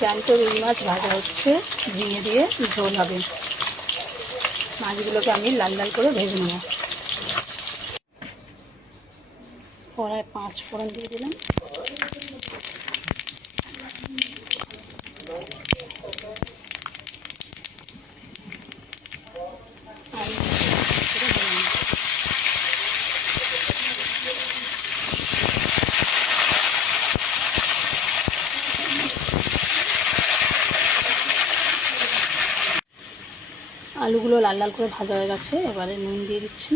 জ্যান্ত রুই মাছ ভাজা হচ্ছে, ঝিঙে দিয়ে ঝোল হবে। মাছগুলোকে আমি লাল লাল করে ভেজে নেব। কড়ায় পাঁচ ফোড়ন দিয়ে দিলাম আর করে ভেজে নেব। আলুগুলো লাল লাল করে ভাজা হয়ে গেছে, এবারে নুন দিয়ে দিচ্ছি।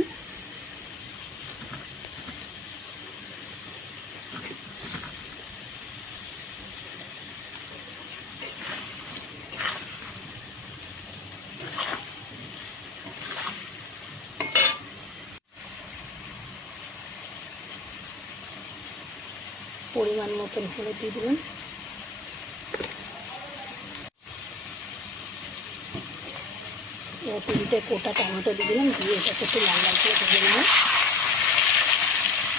পরিমাণ মতন হলুদ দিয়ে দিলাম। এবার তিনটে কোটা, টমেটো দিয়ে দিলাম, দিয়ে এটাকে একটু লাল লাল করে ভেজে নেব।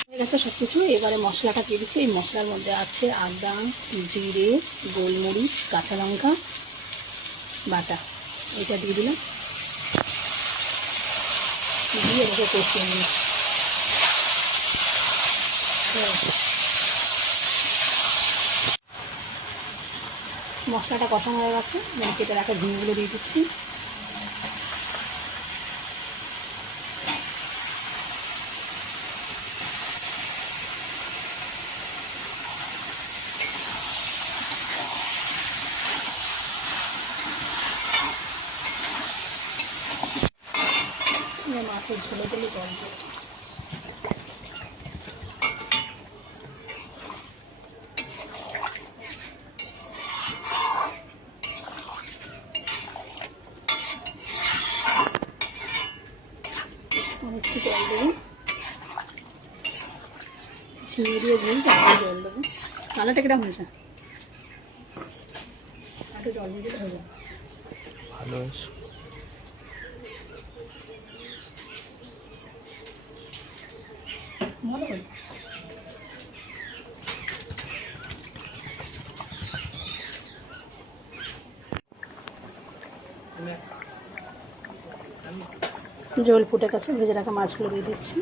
হয়ে গেছে সব কিছু এবারে মশলাটা দিয়ে দিচ্ছি। এই মশলার মধ্যে আছে আদা, জিরে, গোলমরিচ, কাঁচা লঙ্কা, বাটা। এটা দিয়ে দিলাম। দিয়ে এটাকে কষিয়ে নিলাম মশলাটা কষানো হয়ে গেছে। কেটে রাখা ঝিঙেগুলো দিয়ে দিচ্ছি এবার মাছের ঝোলে দিলে দিয়ে একটু জল দেবো। ঝিঙে তারপরে জল দেবো। কালারটা কীরকম হয়েছে? জল দিয়ে ভালো হয়েছে ভালো করে জল ফুটে গেছে ভেজে রাখা মাছগুলো দিয়ে দিচ্ছি।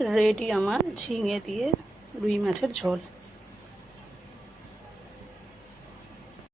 রেডি আমার ঝিঙে দিয়ে রুই মাছের ঝোল।